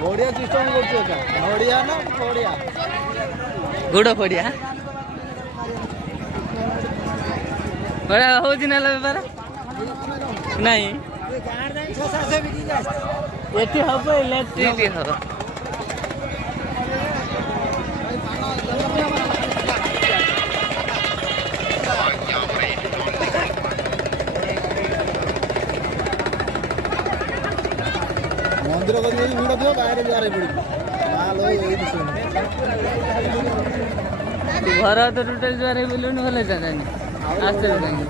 बढ़िया सिस्टम कर नड़िया ना पड़िया गुड़ पड़िया बड़ा हो दिन बेपार नहीं ये हम इलेक्ट्रिक हम मंदिर को भिड़ थो बाहर बारे पड़ी घर तो टोटल जुआर बोलूनी भले जानी आस्ते कहीं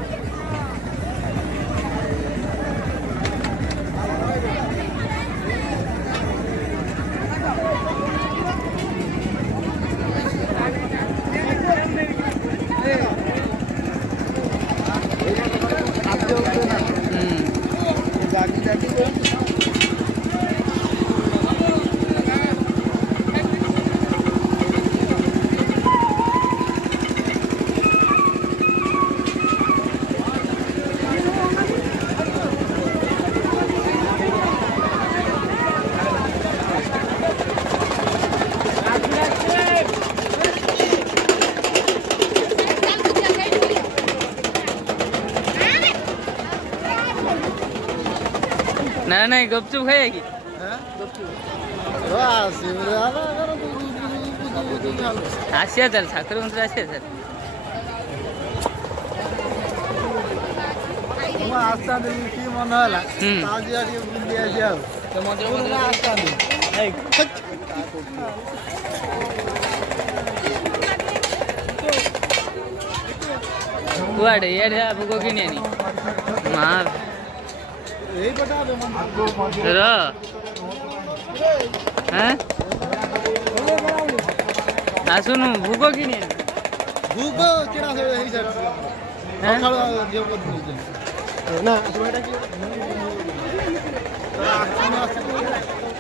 ना नहीं गुपचुप खाएगी आसिया चल ठाकुर मंदिर आसिया चल आस्था की मन है कुआड़े ये आपको कि नहीं माँ यही बता दो हैं आसुन भूख कि नहीं भूख केड़ा से हेई सर सखाळो जे ना तुम्हें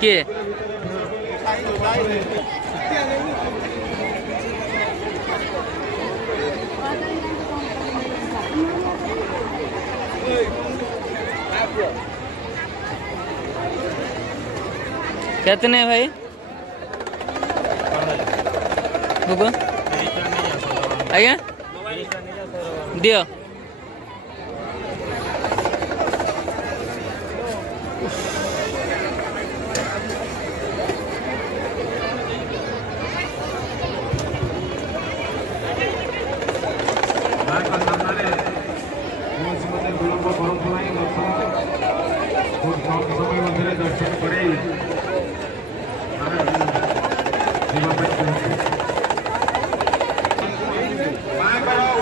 के कितने भाई भूको आज्ञा दियो दर्शन करे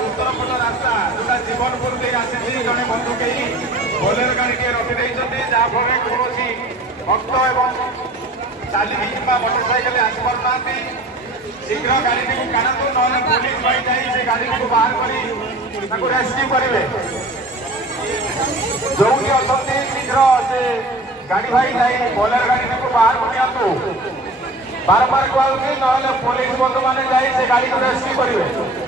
उत्तरपट रास्ता जोटा जीवनपुर आसी जड़े बंधु कहीं बोलेर गाड़ी के रखी जहाँफल कौन भक्त एवं चलिकी कि मोटरसाइकेल आसपार शीघ्र गाड़ी को टाणतु ना पुलिस भाई से गाड़ी को बाहर कर रेस्क्यू करेंगे जो शीघ्र से गाड़ी भाई जाए बोलेर गाड़ी को बाहर को नियंतु बारंबार कहूँ ना पुलिस बंधु मैंने जाए से गाड़ी को रेस्क्यू करेंगे।